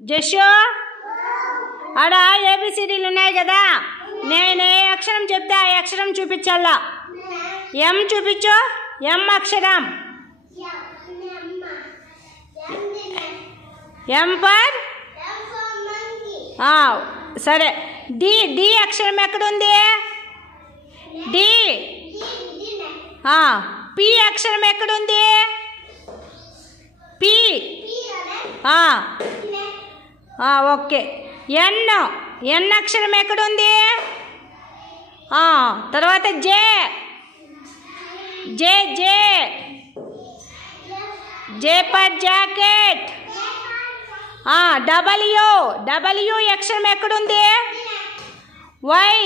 జషో ఆడ ఏబిసిడీలు ఉన్నాయి కదా, నేను ఏ అక్షరం చెప్తే ఆ అక్షరం చూపించాలా. ఎం చూపించు. ఎం అక్షరం. ఎం ఫర్ సరే. డి. డి అక్షరం ఎక్కడుంది? డి. పి అక్షరం ఎక్కడుంది? పి. ఓకే. ఎన్. ఎన్ అక్షరం ఎక్కడుంది? తర్వాత J. J. J. J for jacket. W. W అక్షరం ఎక్కడుంది? వై.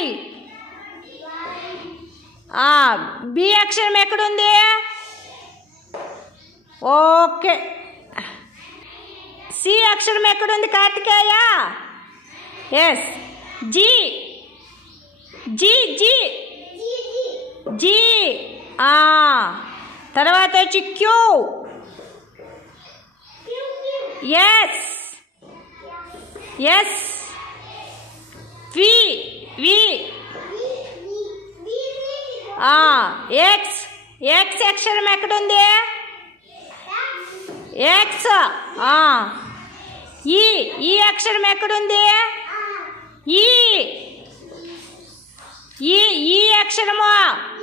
బి అక్షరం ఎక్కడుంది? ఓకే. సి అక్షరం ఎక్కడుంది Kartikeya? S. G. G. G. G. తర్వాత వచ్చి Q. S. S. V. V. X. X అక్షరం ఎక్కడుంది? ఎక్స్. ఈ. ఈ అక్షరం ఎక్కడుంది? ఈ. ఈ. ఈ అక్షరము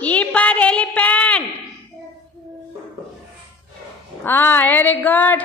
ఈ ఫర్ ఎలిఫెంట్. Very good.